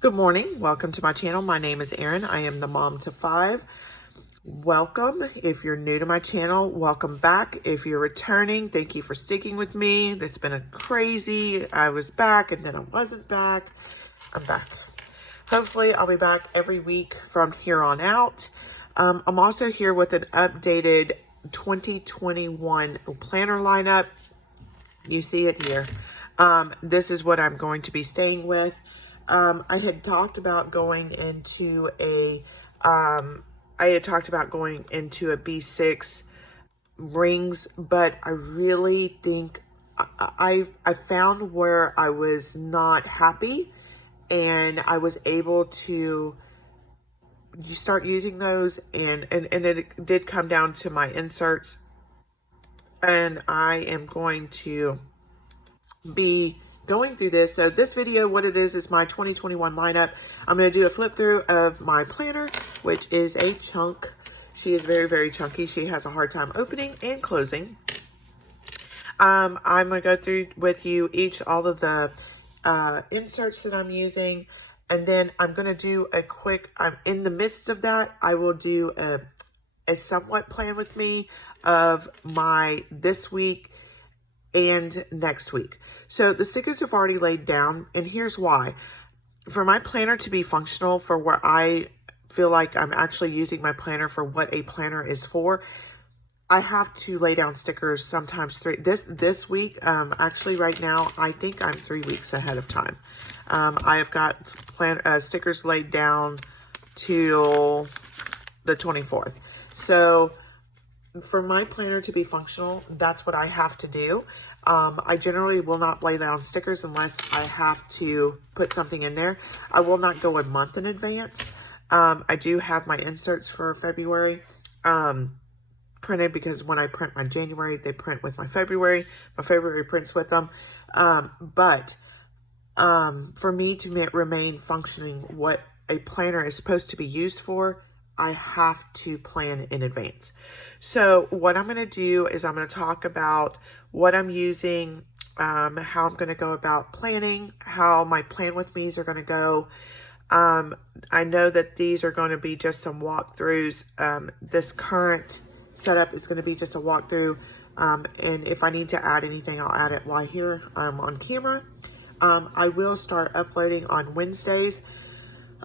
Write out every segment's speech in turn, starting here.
Good morning. Welcome to my channel. My name is Erin. I am the mom to 5. Welcome. If you're new to my channel, welcome back. If you're returning, thank you for sticking with me. It's been a crazy, I was back and then I wasn't back. I'm back. Hopefully I'll be back every week from here on out. I'm also here with an updated 2021 planner lineup. You see it here. This is what I'm going to be staying with. I had talked about going into a B6 rings, but I really think I found where I was not happy, and I was able to start using those, and it did come down to my inserts, and I am going to be going through this. So this video, what it is my 2021 lineup. I'm going to do a flip through of my planner, which is a chunk. She is very, very chunky. She has a hard time opening and closing. I'm going to go through with you all of the inserts that I'm using. And then I'm going to do a quick, in the midst of that, I will do a somewhat plan with me of my this week and next week. So the stickers have already laid down, and here's why. For my planner to be functional, for where I feel like I'm actually using my planner for what a planner is for, I have to lay down stickers sometimes this week. Actually right now, I think I'm 3 weeks ahead of time. I have got stickers laid down till the 24th. So for my planner to be functional, that's what I have to do. I generally will not lay down stickers unless I have to put something in there. I will not go a month in advance. I do have my inserts for February printed, because when I print my January, they print with my February. My February prints with them. But for me to remain functioning what a planner is supposed to be used for, I have to plan in advance. So what I'm going to do is I'm going to talk about what I'm using, how I'm going to go about planning, how my plan with me's are going to go. I know that these are going to be just some walkthroughs. This current setup is going to be just a walkthrough. And if I need to add anything, I'll add it while here I'm on camera. I will start uploading on Wednesdays.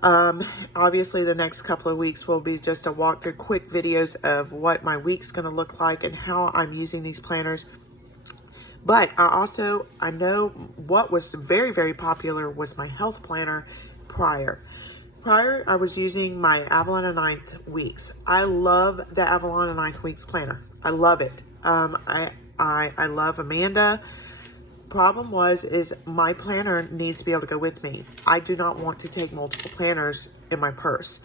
Obviously the next couple of weeks will be just a walkthrough, quick videos of what my week's going to look like and how I'm using these planners. But I know what was very, very popular was my health planner prior. I was using my Avalon and 9th Weeks. I love the Avalon and 9th Weeks planner. I love it. I love Amanda. Problem is my planner needs to be able to go with me. I do not want to take multiple planners in my purse.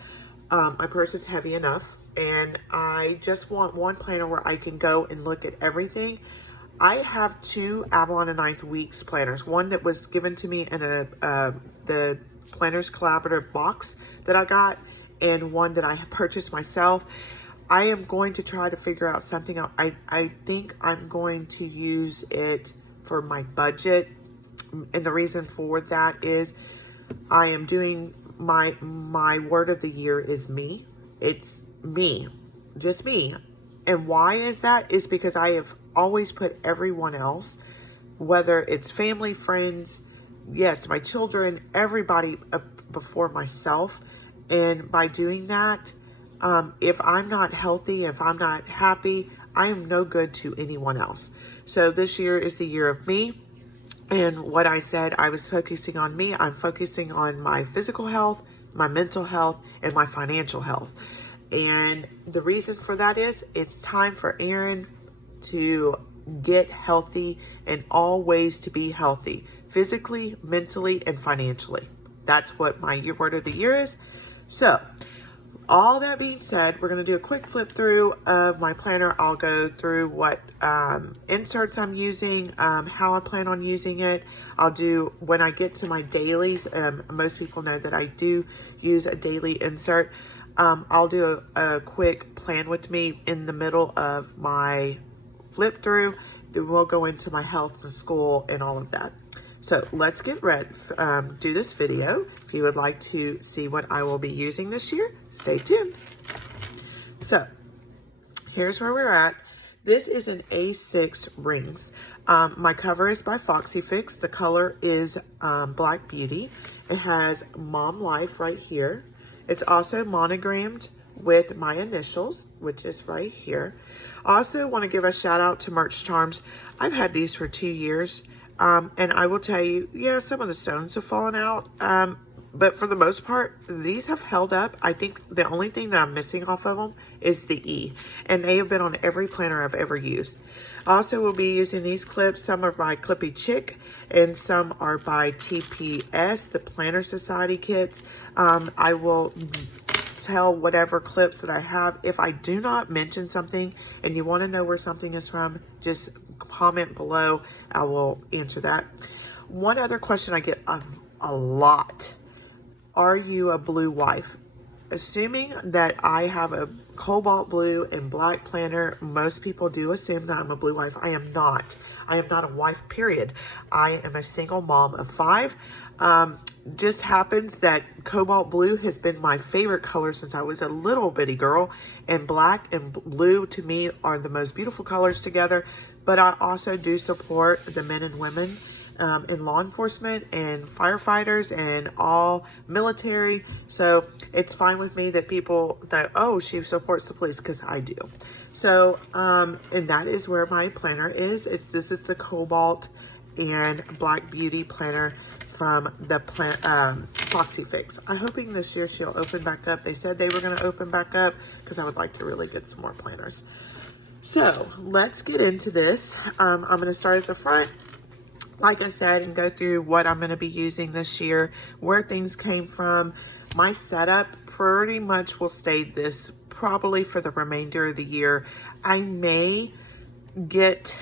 My purse is heavy enough, and I just want one planner where I can go and look at everything. I have 2 Avalon and 9th Weeks planners. One that was given to me in the Planners Collaborative box that I got, and one that I purchased myself. I am going to try to figure out something else. I think I'm going to use it for my budget, and the reason for that is I am doing my word of the year is me. It's me, just me. And why is that? Is because I have always put everyone else, whether it's family, friends, yes, my children, everybody before myself. And by doing that, if I'm not healthy, if I'm not happy, I am no good to anyone else. So this year is the year of me. And what I said, I was focusing on me. I'm focusing on my physical health, my mental health, and my financial health. And the reason for that is it's time for Erin to get healthy in all ways to be healthy, physically, mentally, and financially. That's what my word of the year is. So all that being said, we're going to do a quick flip through of my planner. I'll go through what inserts I'm using, how I plan on using it. I'll do, when I get to my dailies, most people know that I do use a daily insert. I'll do a quick plan with me in the middle of my flip through. Then we'll go into my health and school and all of that. So let's get ready, do this video. If you would like to see what I will be using this year, stay tuned. So here's where we're at. This is an A6 rings. My cover is by Foxy. The color is Black Beauty. It has Mom Life right here. It's also monogrammed with my initials, which is right here. I also want to give a shout out to Merch Charms. I've had these for 2 years. And I will tell you, yeah, some of the stones have fallen out. But for the most part, these have held up. I think the only thing that I'm missing off of them is the E. And they have been on every planner I've ever used. I also will be using these clips. Some are by Clippy Chick and some are by TPS, the Planner Society kits. I will tell whatever clips that I have. If I do not mention something and you want to know where something is from, just comment below. I will answer that. One other question I get a lot. Are you a blue wife? Assuming that I have a cobalt blue and black planner, most people do assume that I'm a blue wife. I am not. I am not a wife, period. I am a single mom of 5. Just happens that cobalt blue has been my favorite color since I was a little bitty girl, and black and blue to me are the most beautiful colors together. But I also do support the men and women in law enforcement and firefighters and all military. So it's fine with me that people that, oh, she supports the police, because I do. So, and that is where my planner is. This is the Cobalt and Black Beauty planner from the Foxy. I'm hoping this year she'll open back up. They said they were going to open back up because I would like to really get some more planners. So let's get into this. I'm going to start at the front, like I said, and go through what I'm going to be using this year, where things came from. My setup pretty much will stay this probably for the remainder of the year. I may get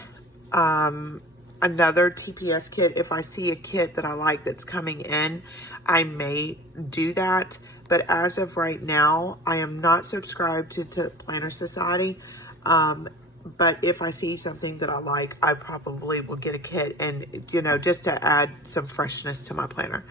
another TPS kit. If I see a kit that I like that's coming in, I may do that. But as of right now, I am not subscribed to Planner Society. But if I see something that I like, I probably will get a kit, and, you know, just to add some freshness to my planner.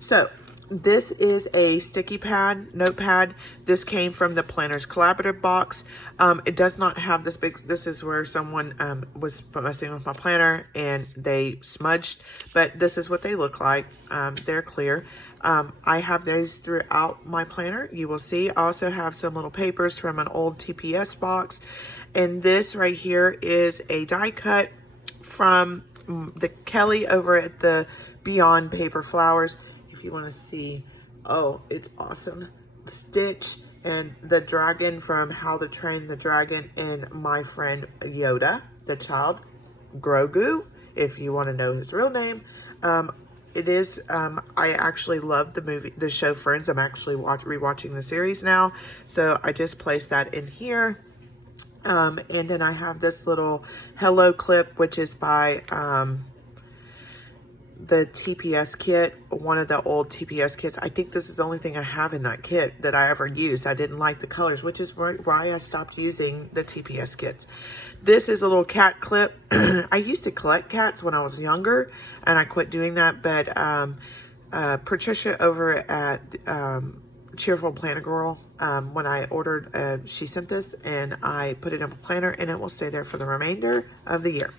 So this is a sticky pad, notepad. This came from the Planners Collaborative box. It does not have this big, this is where someone was messing with my planner and they smudged, but this is what they look like. They're clear. I have those throughout my planner. You will see. I also have some little papers from an old TPS box. And this right here is a die cut from the Kelly over at the Beyond Paper Flowers. If you want to see, oh, it's awesome. Stitch and the dragon from How to Train the Dragon, and my friend Yoda, the child, Grogu, if you want to know his real name. It is, I actually love the movie, the show Friends. I'm actually rewatching the series now. So I just placed that in here. And then I have this little hello clip, which is by the TPS kit, one of the old TPS kits. I think this is the only thing I have in that kit that I ever used. I didn't like the colors, which is why I stopped using the TPS kits. This is a little cat clip. I used to collect cats when I was younger, and I quit doing that. But Patricia over at Cheerful Planner Girl, when I ordered, she sent this, and I put it in a planner, and it will stay there for the remainder of the year.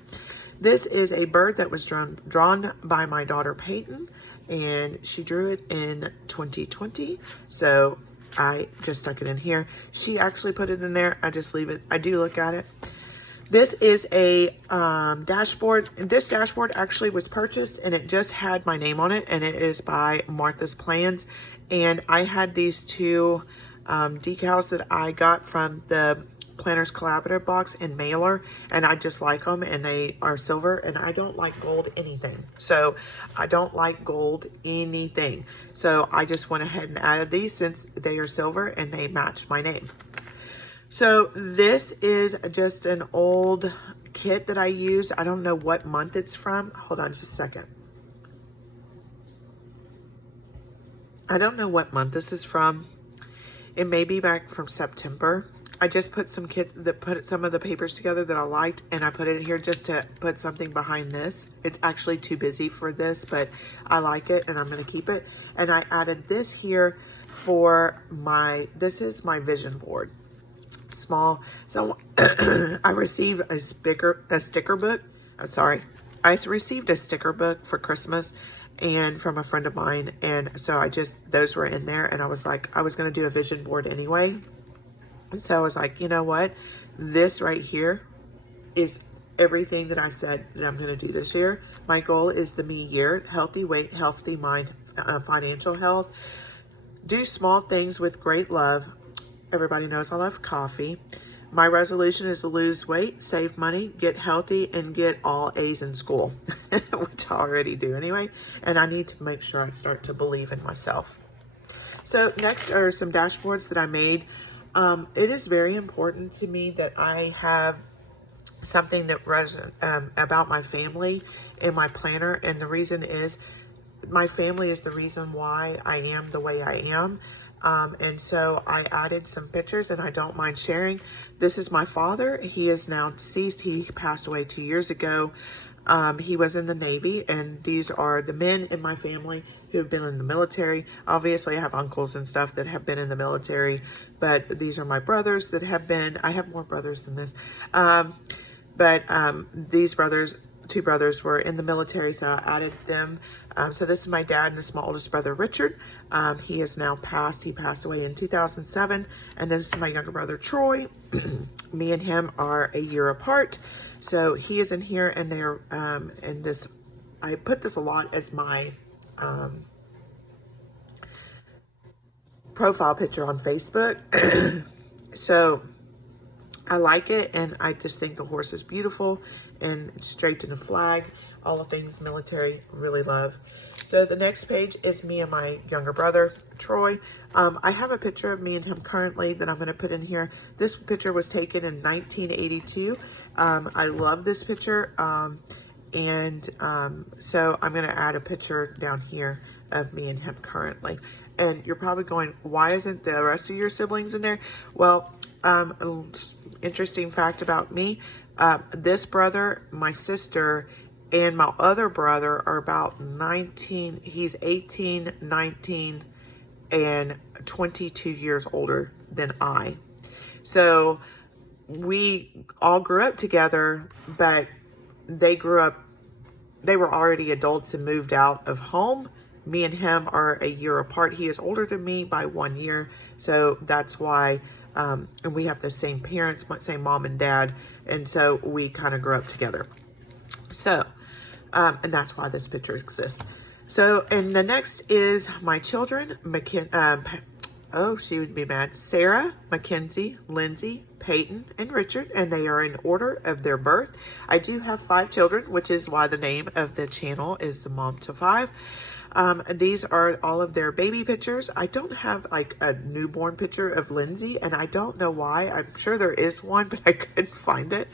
This is a bird that was drawn by my daughter Peyton, and she drew it in 2020. So I just stuck it in here. She actually put it in there. I just leave it. I do look at it. This is a dashboard. This dashboard actually was purchased, and it just had my name on it, and it is by Martha's Plans. And I had these two decals that I got from the Planners Collaborative box and mailer, and I just like them, and they are silver, and I don't like gold anything. So I don't like gold anything. So I just went ahead and added these since they are silver and they match my name. So this is just an old kit that I used. I don't know what month it's from. Hold on just a second. I don't know what month this is from. It may be back from September. I just put some put some of the papers together that I liked, and I put it here just to put something behind this. It's actually too busy for this, but I like it and I'm going to keep it. And I added this here for this is my vision board. Small. So I received a sticker book. I'm sorry. I received a sticker book for Christmas and from a friend of mine. And so those were in there, and I was like, I was going to do a vision board anyway. So I was like, you know what? This right here is everything that I said that I'm going to do this year. My goal is the me year: healthy weight, healthy mind, financial health. Do small things with great love. Everybody knows I love coffee. My resolution is to lose weight, save money, get healthy, and get all A's in school, which I already do anyway. And I need to make sure I start to believe in myself. So next are some dashboards that I made. It is very important to me that I have something that about my family in my planner. And the reason is my family is the reason why I am the way I am. And so I added some pictures, and I don't mind sharing. This is my father. He is now deceased. He passed away 2 years ago. He was in the Navy, and these are the men in my family who have been in the military. Obviously, I have uncles and stuff that have been in the military, but these are my brothers that have been. I have more brothers than this. These brothers, 2 brothers, were in the military, so I added them. So this is my dad, and this is my oldest brother, Richard. He has now passed. He passed away in 2007. And this is my younger brother, Troy. Me and him are a year apart. So he is in here, and they're in this. I put this a lot as my profile picture on Facebook. So I like it, and I just think the horse is beautiful and straight to the flag. All the things military really love. So the next page is me and my younger brother, Troy. I have a picture of me and him currently that I'm going to put in here. This picture was taken in 1982. I love this picture. So I'm going to add a picture down here of me and him currently. And you're probably going, why isn't the rest of your siblings in there? Well, interesting fact about me. This brother, my sister, and my other brother are about 19. He's 18, 19, and 22 years older than I. So we all grew up together, but they were already adults and moved out of home. Me and him are a year apart. He is older than me by 1 year. So that's why, and we have the same parents, same mom and dad. And so we kind of grew up together. So, and that's why this picture exists. So, and the next is my children, she would be mad, Sarah, Mackenzie, Lindsay, Peyton, and Richard, and they are in order of their birth. I do have 5 children, which is why the name of the channel is the Mom to 5. These are all of their baby pictures. I don't have like a newborn picture of Lindsay, and I don't know why. I'm sure there is one, but I couldn't find it.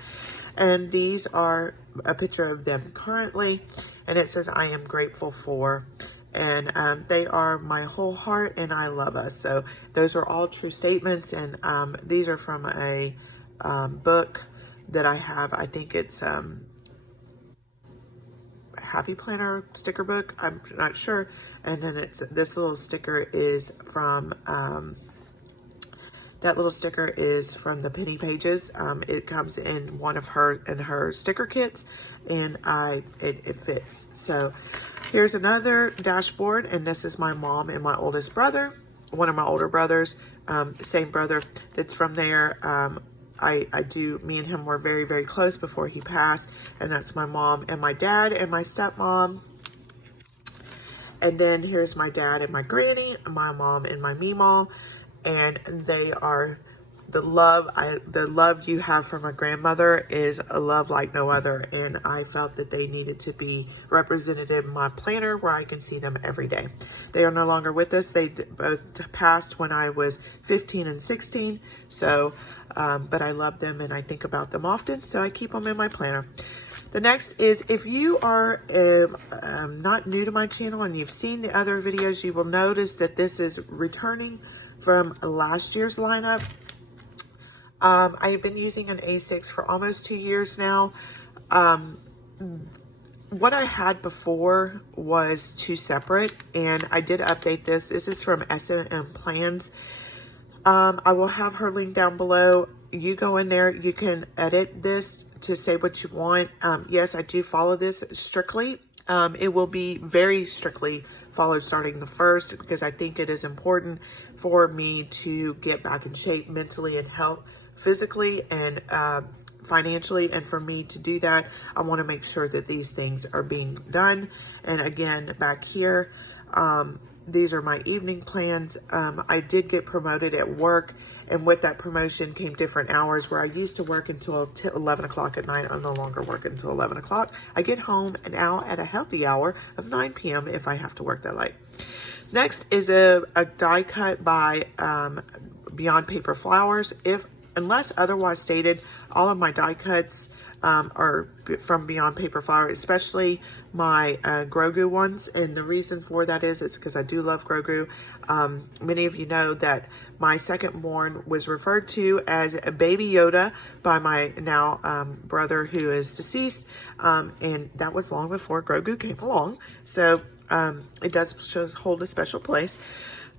And these are a picture of them currently, and it says, I am grateful for, and they are my whole heart, and I love us. So those are all true statements, and these are from a book that I have. I think it's Happy Planner sticker book. I'm not sure. And then this little sticker is from that little sticker is from the Penny Pages. It comes in one of her sticker kits, and it fits. So here's another dashboard, and this is my mom and my oldest brother, one of my older brothers, same brother that's from there. Me and him were very, very close before he passed, and that's my mom and my dad and my stepmom. And then here's my dad and my granny, my mom and my meemaw, and they are the love you have from a grandmother is a love like no other, and I felt that they needed to be represented in my planner where I can see them every day. They are no longer with us. They both passed when I was 15 and 16, so but I love them and I think about them often, so I keep them in my planner. The next is, if you are not new to my channel and you've seen the other videos, you will notice that this is returning from last year's lineup. I've been using an A6 for almost 2 years now. What I had before was two separate, and I did update this. This is from S&M Plans. I will have her link down below. You go in there, you can edit this to say what you want. Yes, I do follow this strictly. It will be very strictly followed starting the 1st, because I think it is important for me to get back in shape mentally and health, physically and financially. And for me to do that, I want to make sure that these things are being done. And again, back here, these are my evening plans. I did get promoted at work, and with that promotion came different hours. Where I used to work until 11 o'clock at night, I no longer work until 11 o'clock. I get home now at a healthy hour of 9 p.m. if I have to work that late. Next is a die cut by Beyond Paper Flowers. Unless otherwise stated, all of my die cuts are from Beyond Paper Flowers, especially my Grogu ones. And the reason for that is because I do love Grogu. Many of you know that my second born was referred to as a baby Yoda by my now brother who is deceased. And that was long before Grogu came along. So it does hold a special place.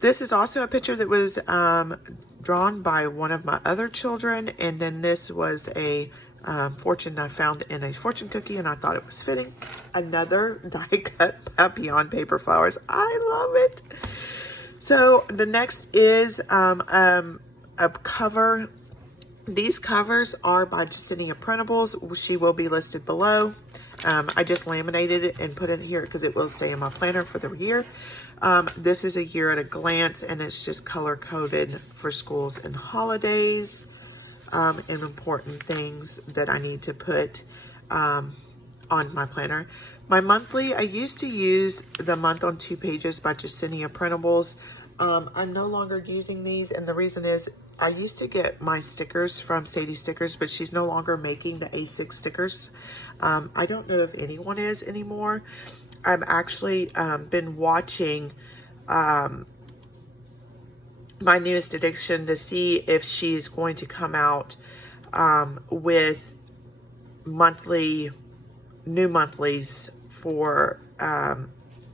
This is also a picture that was drawn by one of my other children. And then this was a fortune I found in a fortune cookie, and I thought it was fitting. Another die cut by Beyond Paper Flowers. I love it. So the next is a cover. These covers are by Justinia Printables. She will be listed below. I just laminated it and put it here because it will stay in my planner for the year. This is a year at a glance, and it's just color coded for schools and holidays, and important things that I need to put on my planner. My monthly, I used to use the month on 2 pages by Justinia Printables. I'm no longer using these, and the reason is I used to get my stickers from Sadie Stickers, but she's no longer making the A6 stickers. I don't know if anyone is anymore. I've actually been watching My Newest Addiction to see if she's going to come out with new monthlies for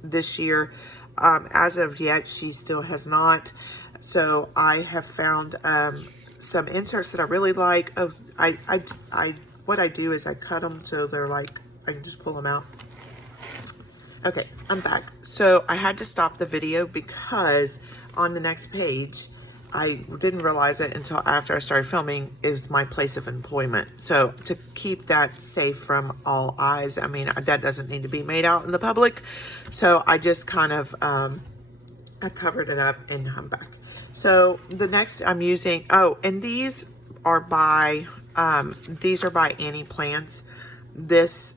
this year. As of yet, she still has not. So I have found some inserts that I really like. What I do is I cut them so they're like, I can just pull them out. Okay, I'm back. So I had to stop the video because on the next page, I didn't realize it until after I started filming, is my place of employment. So to keep that safe from all eyes, I mean, that doesn't need to be made out in the public. So I just kind of, I covered it up and I'm back. So the next I'm using, and these are by Annie Plans. This,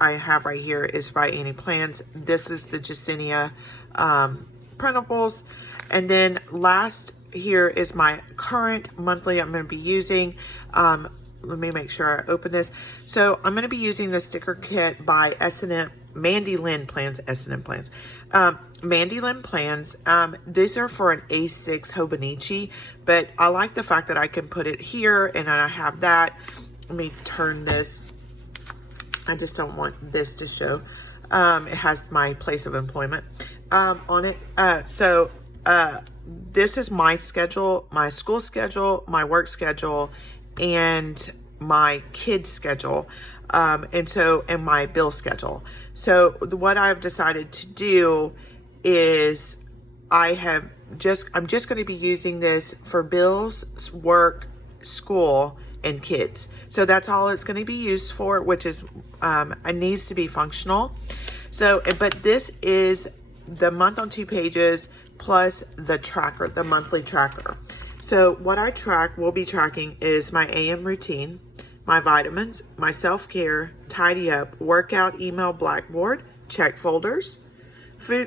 I have right here is by Annie Plans. This is the Justinia printables. And then last here is my current monthly I'm going to be using. Let me make sure I open this. So I'm going to be using the sticker kit by S&M, Mandy Lynn Plans, S&M Plans. Mandy Lynn Plans, these are for an A6 Hobonichi, but I like the fact that I can put it here and then I have that. Let me turn this. I just don't want this to show. It has my place of employment on it. This is my schedule, my school schedule, my work schedule, and my kids schedule, and my bill schedule. So what I've decided to do is I'm just going to be using this for bills, work, school, and kids. So that's all it's going to be used for, which is it needs to be functional. So, but this is the month on 2 pages plus the tracker, the monthly tracker. So what I will be tracking is my AM routine, my vitamins, my self-care, tidy up, workout, email, Blackboard, check folders,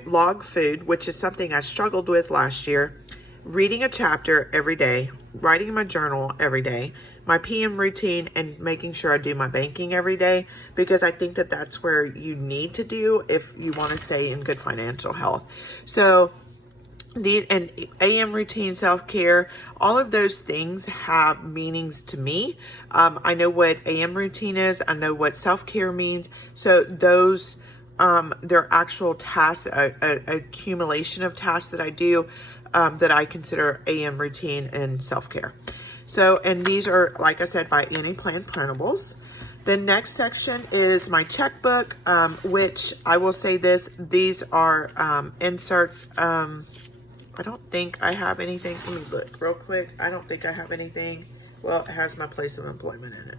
log food, which is something I struggled with last year, reading a chapter every day, writing my journal every day, my PM routine, and making sure I do my banking every day, because I think that that's where you need to do if you want to stay in good financial health. So and AM routine, self-care, all of those things have meanings to me. I know what AM routine is. I know what self-care means. So those, they're actual tasks, a accumulation of tasks that I do, that I consider AM routine and self-care. So, and these are, like I said, by Annie Planned Printables. The next section is my checkbook, which I will say this, these are inserts. I don't think I have anything. Let me look real quick. I don't think I have anything. Well, it has my place of employment in it.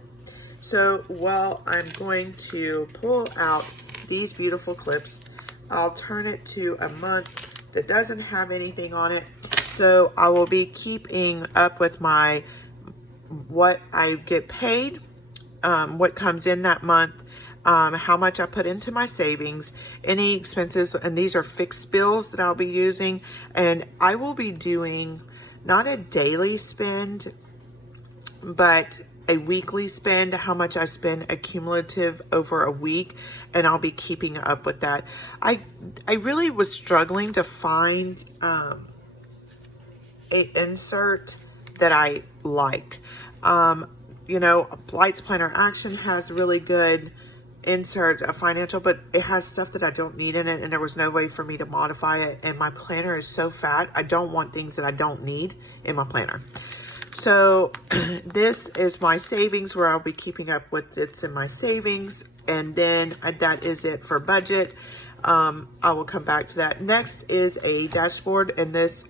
So, well, I'm going to pull out these beautiful clips. I'll turn it to a month that doesn't have anything on it. So I will be keeping up with my, what I get paid, what comes in that month, how much I put into my savings, any expenses, and these are fixed bills that I'll be using. And I will be doing not a daily spend, but a weekly spend, how much I spend accumulative over a week, and I'll be keeping up with that. I really was struggling to find an insert that I liked. You know, Lights Planner Action has really good insert, a financial, but it has stuff that I don't need in it, and there was no way for me to modify it. And my planner is so fat, I don't want things that I don't need in my planner. So this is my savings, where I'll be keeping up with it's in my savings, and then that is it for budget. I will come back to that. Next is a dashboard, and this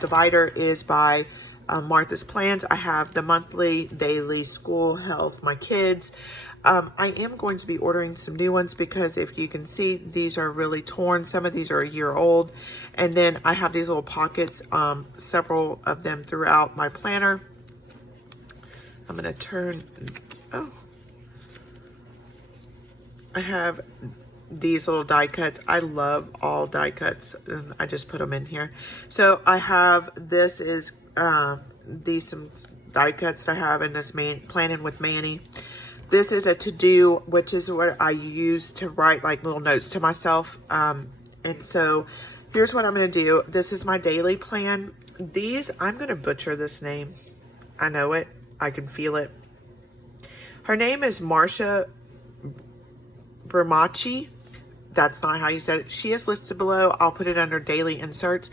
divider is by Martha's Plans. I have the monthly, daily, school, health, my kids. I am going to be ordering some new ones because if you can see, these are really torn. Some of these are a year old. And then I have these little pockets, several of them throughout my planner. I'm going to turn, I have these little die cuts. I love all die cuts, and I just put them in here. So I have, this is these some die cuts that I have in this Planning with Manny. This is a to-do, which is what I use to write like little notes to myself. And so here's what I'm going to do. This is my daily plan. These, I'm going to butcher this name. I know it. I can feel it. Her name is Marsia Bramucci. That's not how you said it. She is listed below. I'll put it under daily inserts.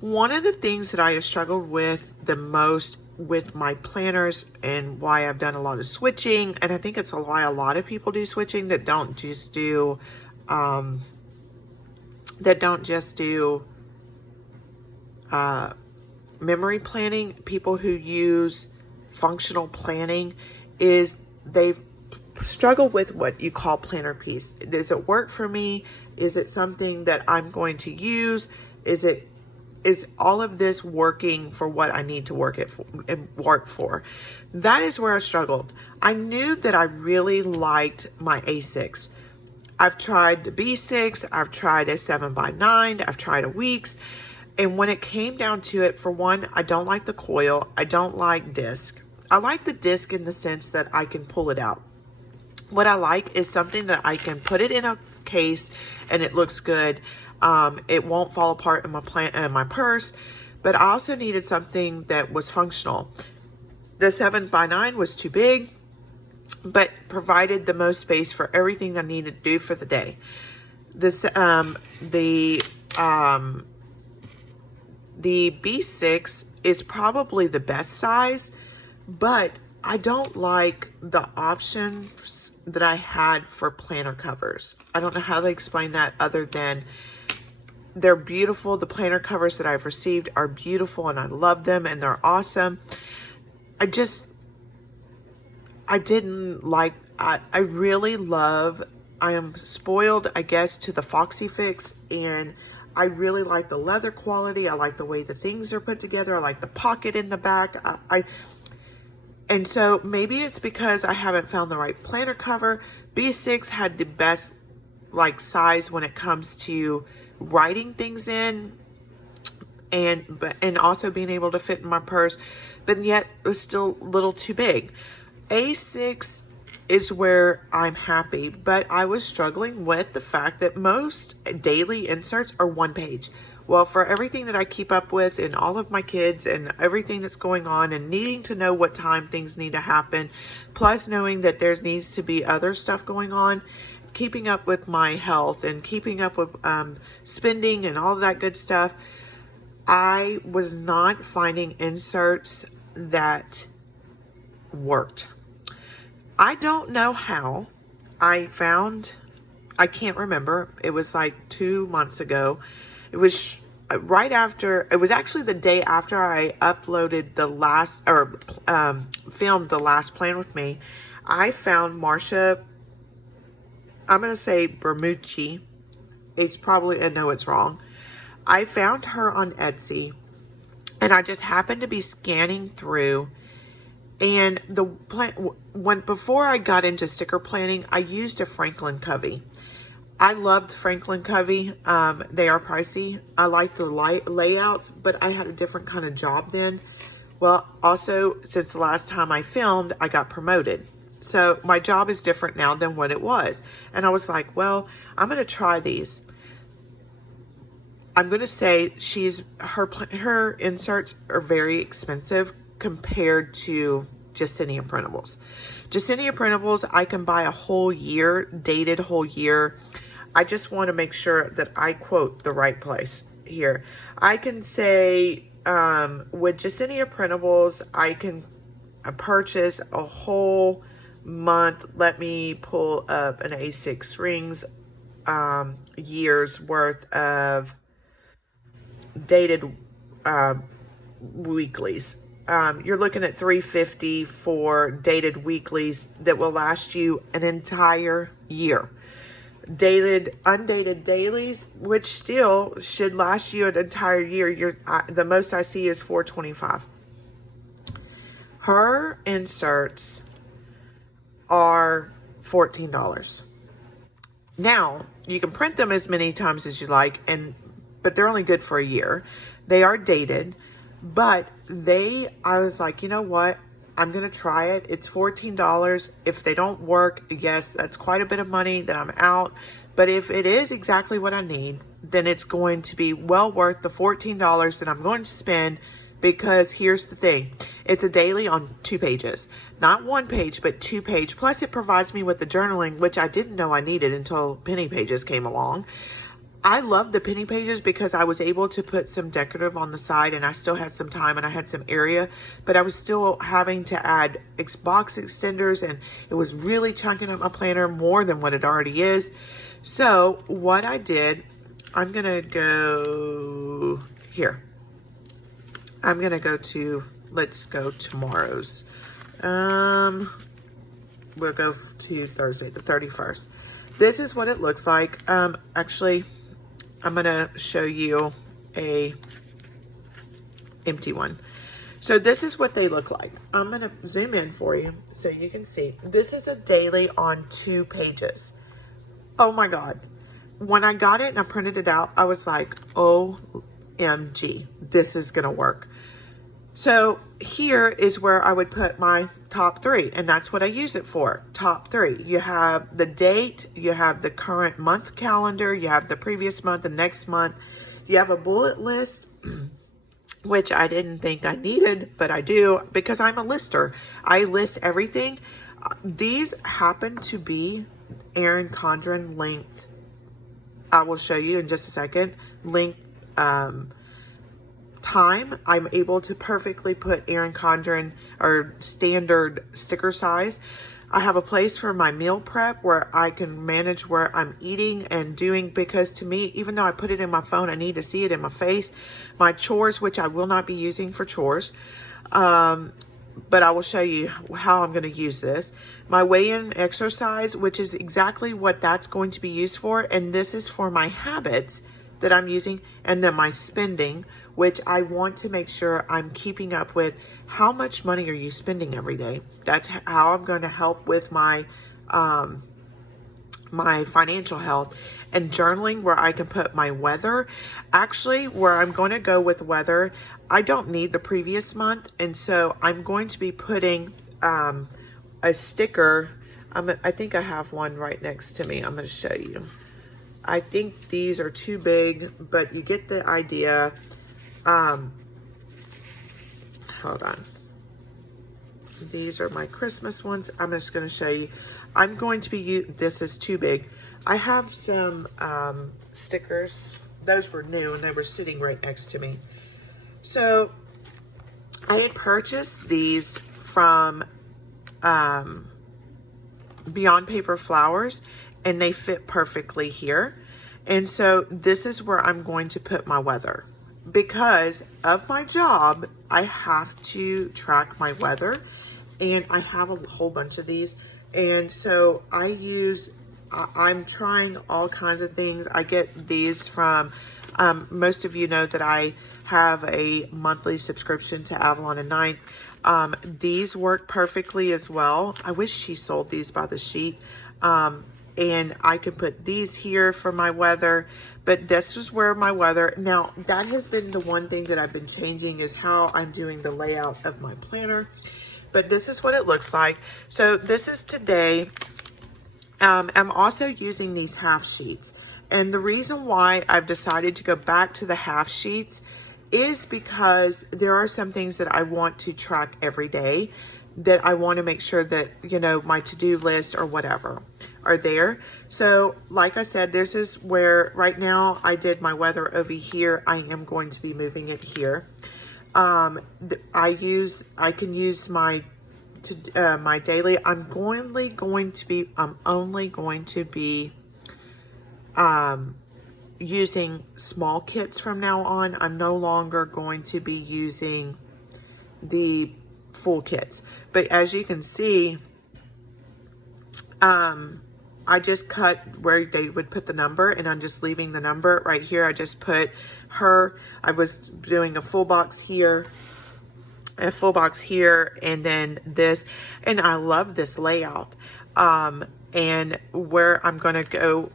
One of the things that I have struggled with the most with my planners, and why I've done a lot of switching, and I think it's why a lot of people do switching that don't just do memory planning, people who use functional planning, is they've struggled with what you call planner piece. Does it work for me? Is it something that I'm going to use? Is all of this working for what I need to work for? That is where I struggled. I knew that I really liked my A6. I've tried the B6, I've tried a 7x9, I've tried a weeks. And when it came down to it, for one, I don't like the coil. I don't like disc. I like the disc in the sense that I can pull it out. What I like is something that I can put it in a case and it looks good. It won't fall apart in my purse, but I also needed something that was functional. The 7x9 was too big, but provided the most space for everything I needed to do for the day. The B6 is probably the best size, but I don't like the options that I had for planner covers. I don't know how to explain that other than they're beautiful. The planner covers that I've received are beautiful and I love them and they're awesome. I am spoiled, I guess, to the Foxy Fix, and I really like the leather quality. I like the way the things are put together. I like the pocket in the back. And so maybe it's because I haven't found the right planner cover. B6 had the best size when it comes to writing things in and also being able to fit in my purse, but yet it was still a little too big. A6 is where I'm happy, but I was struggling with the fact that most daily inserts are one page. Well, for everything that I keep up with and all of my kids and everything that's going on and needing to know what time things need to happen, plus knowing that there needs to be other stuff going on, keeping up with my health and keeping up with spending and all that good stuff, I was not finding inserts that worked. I don't know how. I can't remember. It was like 2 months ago. It was right after, it was actually the day after I uploaded the last, or filmed the last plan with me. I found Marsia, I'm going to say Bramucci. It's probably, I know it's wrong. I found her on Etsy, and I just happened to be scanning through, and before I got into sticker planning, I used a Franklin Covey. I loved Franklin Covey. They are pricey. I like the layouts, but I had a different kind of job then. Well, also, since the last time I filmed, I got promoted. So my job is different now than what it was. And I was like, well, I'm going to try these. I'm going to say her inserts are very expensive compared to JIDesignStudio printables. JIDesignStudio printables, I can buy a whole year, dated whole year. I just want to make sure that I quote the right place here. I can say with JIDesignStudio printables, I can purchase a whole month. Let me pull up an A6 rings year's worth of dated weeklies. You're looking at $350 for dated weeklies that will last you an entire year. Dated, undated dailies, which still should last you an entire year. The most I see is $425. Her inserts are $14. Now, you can print them as many times as you like, but they're only good for a year. They are dated, but I was like, you know what? I'm going to try it. It's $14. If they don't work, yes, that's quite a bit of money that I'm out. But if it is exactly what I need, then it's going to be well worth the $14 that I'm going to spend, because here's the thing. It's a daily on 2 pages. Not 1 page, but 2 page. Plus it provides me with the journaling, which I didn't know I needed until penny pages came along. I love the penny pages because I was able to put some decorative on the side, and I still had some time and I had some area, but I was still having to add box extenders, and it was really chunking up my planner more than what it already is. So what I did, I'm going to go here. I'm going to go to, let's go tomorrow's. We'll go to Thursday, the 31st. This is what it looks like. Actually, I'm going to show you a empty one. So this is what they look like. I'm going to zoom in for you so you can see. This is a daily on 2 pages. Oh my God. When I got it and I printed it out, I was like, OMG, this is going to work. So here is where I would put my top 3, and that's what I use it for. Top 3. You have the date, you have the current month calendar, you have the previous month, the next month. You have a bullet list, which I didn't think I needed, but I do because I'm a lister. I list everything. These happen to be Erin Condren length. I will show you in just a second. Length time. I'm able to perfectly put Erin Condren or standard sticker size. I have a place for my meal prep where I can manage where I'm eating and doing, because to me, even though I put it in my phone, I need to see it in my face. My chores, which I will not be using for chores, but I will show you how I'm going to use this. My weigh-in exercise, which is exactly what that's going to be used for. And this is for my habits that I'm using. And then my spending, which I want to make sure I'm keeping up with. How much money are you spending every day? That's how I'm going to help with my my financial health. And journaling, where I can put my weather. Actually, where I'm going to go with weather, I don't need the previous month, and so I'm going to be putting a sticker. I think I have one right next to me. I'm going to show you. I think these are too big, but you get the idea. Hold on. These are my Christmas ones. I'm just going to show you. I'm going to be, this is too big. I have some stickers. Those were new and they were sitting right next to me. So I had purchased these from Beyond Paper Flowers, and they fit perfectly here. And so this is where I'm going to put my weather. Because of my job, I have to track my weather, and I have a whole bunch of these. And so I'm trying all kinds of things. I get these from, most of you know that I have a monthly subscription to Avalon and Ninth. These work perfectly as well. I wish she sold these by the sheet. And I can put these here for my weather, but this is where my weather. Now, that has been the one thing that I've been changing, is how I'm doing the layout of my planner. But this is what it looks like. So this is today. I'm also using these half sheets. And the reason why I've decided to go back to the half sheets is because there are some things that I want to track every day, that I want to make sure that, you know, my to-do list or whatever are there. So like I said, this is where right now I did my weather over here. I am going to be moving it here. I can use my daily. I'm only going to be using small kits from now on. I'm no longer going to be using the full kits. But as you can see, I just cut where they would put the number, and I'm just leaving the number right here. I just put her. I was doing a full box here, a full box here, and then this. And I love this layout. And where I'm going to go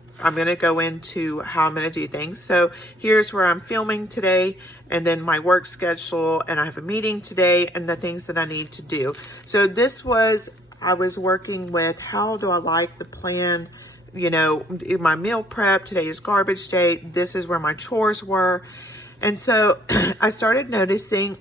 into how I'm going to do things. So here's where I'm filming today, and then my work schedule, and I have a meeting today, and the things that I need to do. So this was, I was working with, how do I like the plan, you know, my meal prep. Today is garbage day. This is where my chores were. And so I started noticing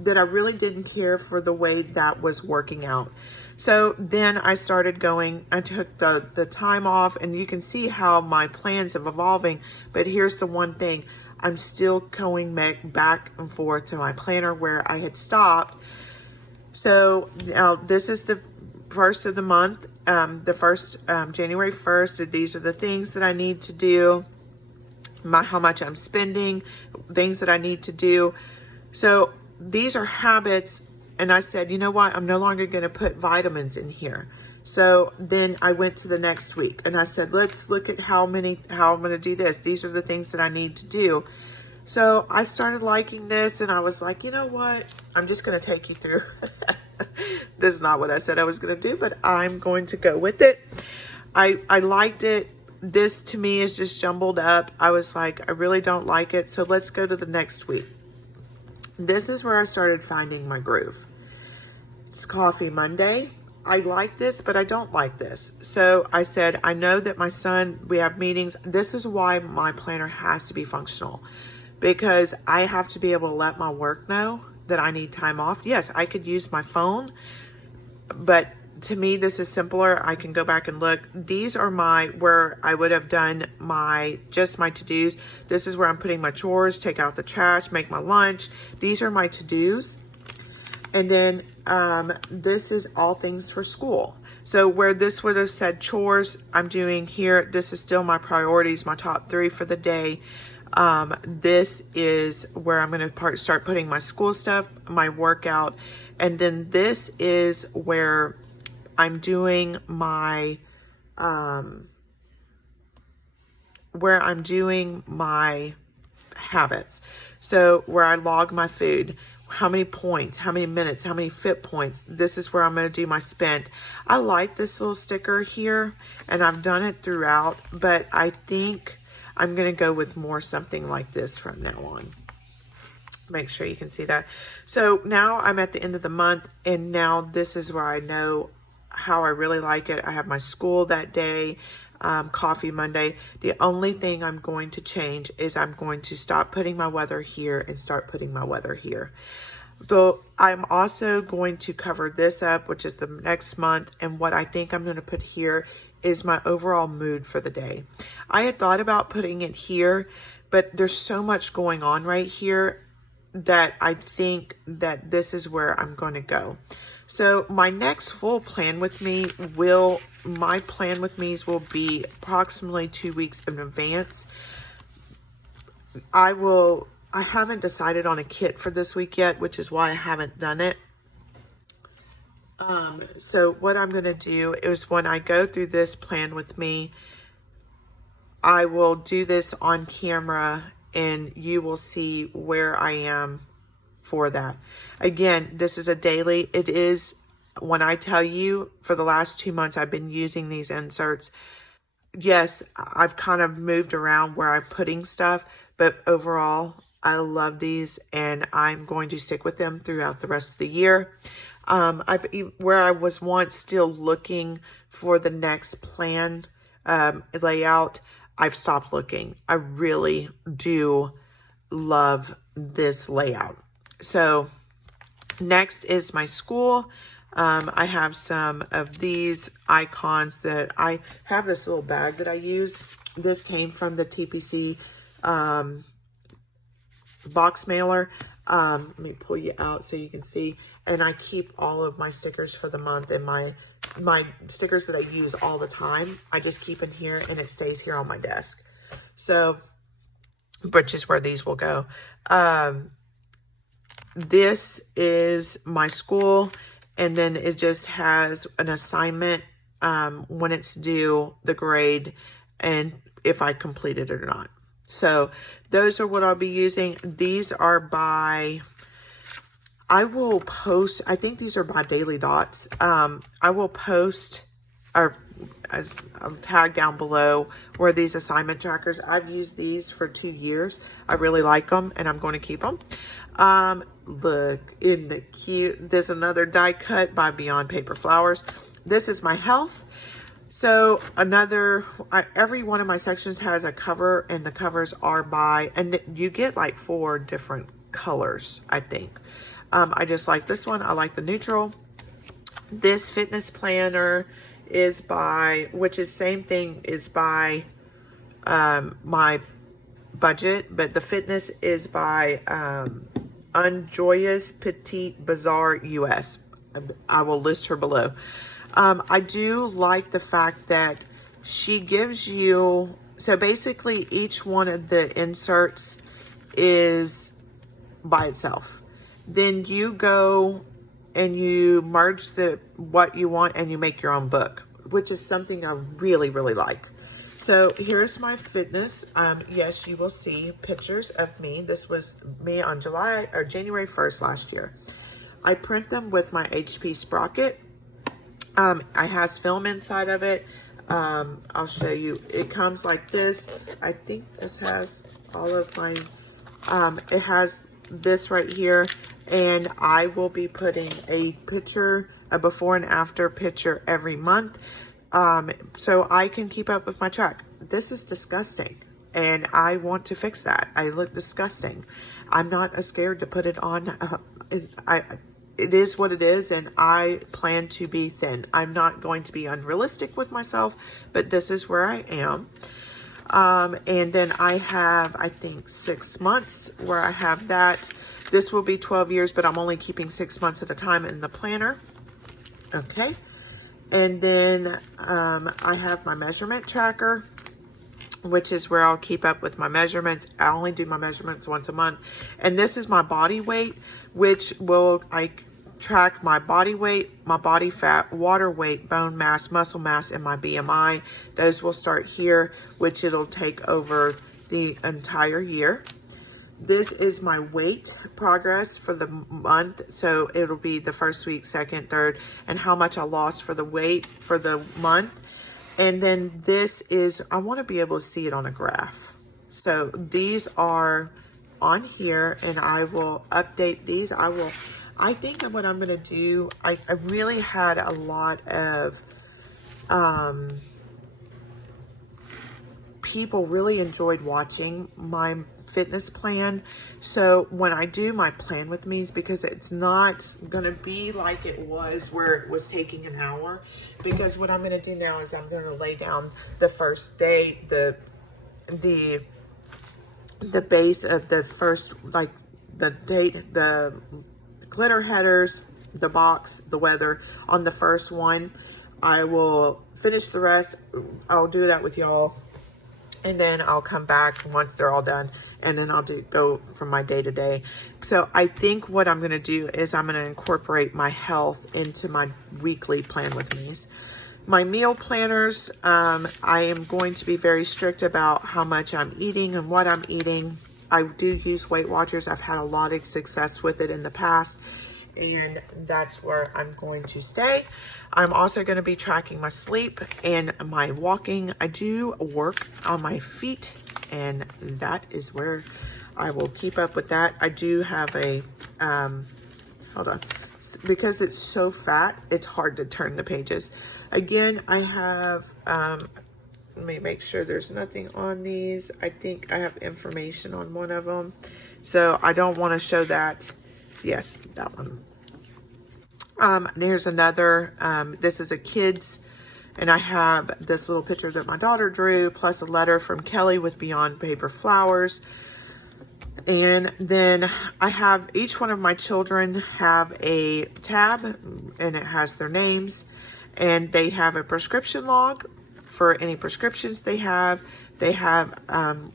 that I really didn't care for the way that was working out. So then I started going, I took the time off, and you can see how my plans have evolving. But here's the one thing, I'm still going back and forth to my planner where I had stopped. So now this is the first of the month, January 1st. These are the things that I need to do, how much I'm spending, things that I need to do. So these are habits. And I said, you know what? I'm no longer going to put vitamins in here. So then I went to the next week, and I said, let's look at how I'm going to do this. These are the things that I need to do. So I started liking this, and I was like, you know what? I'm just going to take you through. This is not what I said I was going to do, but I'm going to go with it. I liked it. This to me is just jumbled up. I was like, I really don't like it. So let's go to the next week. This is where I started finding my groove. It's Coffee Monday. I like this, but I don't like this. So I said, I know that my son, we have meetings. This is why my planner has to be functional, because I have to be able to let my work know that I need time off. Yes, I could use my phone, but to me, this is simpler. I can go back and look. These are where I would have done just my to-dos. This is where I'm putting my chores, take out the trash, make my lunch. These are my to-dos. And then this is all things for school. So where this would have said chores, I'm doing here. This is still my priorities, my top 3 for the day. This is where I'm going to start putting my school stuff, my workout. And then this is where I'm doing my, habits. So where I log my food, how many points, how many minutes, how many fit points. This is where I'm going to do my spent. I like this little sticker here, and I've done it throughout, but I think I'm going to go with more something like this from now on. Make sure you can see that. So now I'm at the end of the month, and now this is where I know how I really like it. I have my school that day. Coffee Monday. The only thing I'm going to change is I'm going to stop putting my weather here and start putting my weather here. So I'm also going to cover this up, which is the next month. And what I think I'm going to put here is my overall mood for the day. I had thought about putting it here, but there's so much going on right here that I think that this is where I'm going to go. So my next full plan with me will be approximately 2 weeks in advance. I haven't decided on a kit for this week yet, which is why I haven't done it. So what I'm going to do is when I go through this plan with me, I will do this on camera and you will see where I am for that. Again, this is a daily. It is, when I tell you for the last 2 months, I've been using these inserts. Yes, I've kind of moved around where I'm putting stuff, but overall, I love these and I'm going to stick with them throughout the rest of the year. Where I was once still looking for the next plan layout, I've stopped looking. I really do love this layout. So next is my school. I have some of these icons that I have this little bag that I use. This came from the TPC box mailer. Let me pull you out so you can see. And I keep all of my stickers for the month and my stickers that I use all the time. I just keep in here and it stays here on my desk. So, which is where these will go. This is my school, and then it just has an assignment when it's due, the grade, and if I complete it or not. So those are what I'll be using. These are by, I will post, I think these are by Daily Dots. I will post, or as I'll tag down below where these assignment trackers, I've used these for 2 years. I really like them and I'm going to keep them. Look, isn't it cute? There's another die cut by Beyond Paper Flowers. This is my health. So every one of my sections has a cover, and the covers are by, and you get like 4 different colors, I think. I just like this one. I like the neutral. This fitness planner is by, which is same thing, is by my budget, but the fitness is by Unjoyous Petite Bazaar US. I will list her below. I do like the fact that she gives you, so basically each one of the inserts is by itself. Then you go and you merge what you want and you make your own book, which is something I really, really like. So here's my fitness. Yes, you will see pictures of me. This was me on January 1st last year. I print them with my HP Sprocket. It has film inside of it. I'll show you. It comes like this. I think this has all of my, it has this right here. And I will be putting a picture, a before and after picture every month. So I can keep up with my track. This is disgusting. And I want to fix that. I look disgusting. I'm not scared to put it on. It is what it is, and I plan to be thin. I'm not going to be unrealistic with myself, but this is where I am. And then I have, I think, 6 months where I have that. This will be 12 years, but I'm only keeping 6 months at a time in the planner. Okay. And then I have my measurement tracker, which is where I'll keep up with my measurements. I only do my measurements once a month. And this is my body weight, which will track my body weight, my body fat, water weight, bone mass, muscle mass, and my BMI. Those will start here, which it'll take over the entire year. This is my weight progress for the month. So it'll be the first week, second, third, and how much I lost for the weight for the month. And then this is, I want to be able to see it on a graph. So these are on here, and I will update these. I think what I'm going to do, I really had a lot of people really enjoyed watching my fitness plan. So when I do my plan with me's, because it's not gonna be like it was where it was taking an hour, because what I'm gonna do now is I'm gonna lay down the first day, the base of the first, like the date, the glitter headers, the box, the weather on the first one. I will finish the rest. I'll do that with y'all, and then I'll come back once they're all done, and then I'll go from my day to day. So I think what I'm going to do is I'm going to incorporate my health into my weekly plan with me's. My meal planners, I am going to be very strict about how much I'm eating and what I'm eating. I do use Weight Watchers. I've had a lot of success with it in the past, and that's where I'm going to stay. I'm also going to be tracking my sleep and my walking. I do work on my feet, and that is where I will keep up with that. I do have a, hold on, because it's so fat, it's hard to turn the pages. Again, I have, let me make sure there's nothing on these. I think I have information on one of them, so I don't want to show that. Yes, that one. There's another, this is a kid's, and I have this little picture that my daughter drew, plus a letter from Kelly with Beyond Paper Flowers. And then I have, each one of my children have a tab, and it has their names, and they have a prescription log for any prescriptions they have. They have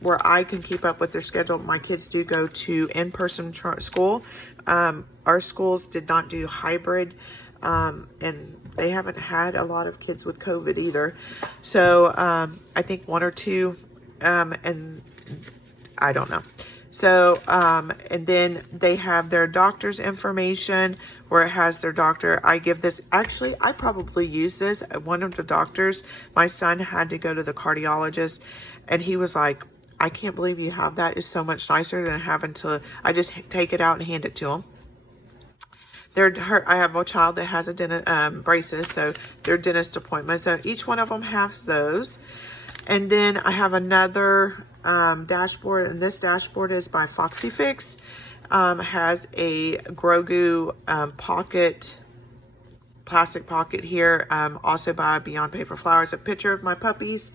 where I can keep up with their schedule. My kids do go to in-person school. Our schools did not do hybrid, and they haven't had a lot of kids with COVID either. So I think one or two, and I don't know. So, and then they have their doctor's information where it has their doctor. I give this, actually, I probably use this. One of the doctors, my son had to go to the cardiologist, and he was like, I can't believe you have that. It's so much nicer than having to, I just take it out and hand it to him. I have a child that has a dentist, braces, so their dentist appointments. So each one of them has those. And then I have another dashboard, and this dashboard is by Foxy Fix. Has a Grogu pocket, plastic pocket here, also by Beyond Paper Flowers. A picture of my puppies,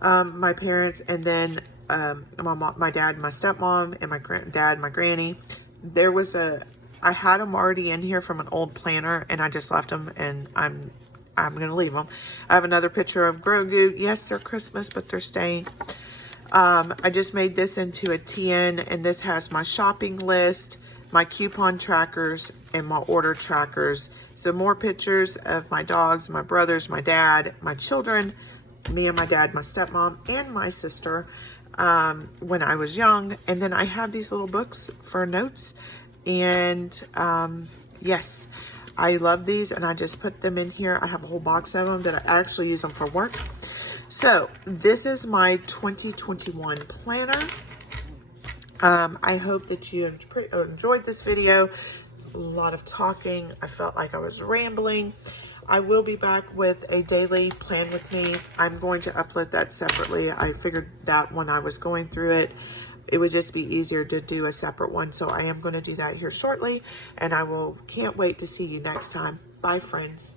my parents, and then my dad, my stepmom, and my dad, my granny. There was I had them already in here from an old planner, and I just left them, and I'm going to leave them. I have another picture of Grogu. Yes, they're Christmas, but they're staying. I just made this into a TN, and this has my shopping list, my coupon trackers, and my order trackers. So more pictures of my dogs, my brothers, my dad, my children, me and my dad, my stepmom, and my sister when I was young. And then I have these little books for notes. And yes, I love these, and I just put them in here. I have a whole box of them that I actually use them for work. So this is my 2021 planner. I hope that you enjoyed this video. A lot of talking. I felt like I was rambling. I will be back with a daily plan with me. I'm going to upload that separately. I figured that when I was going through it, it would just be easier to do a separate one. So I am going to do that here shortly, and can't wait to see you next time. Bye, friends.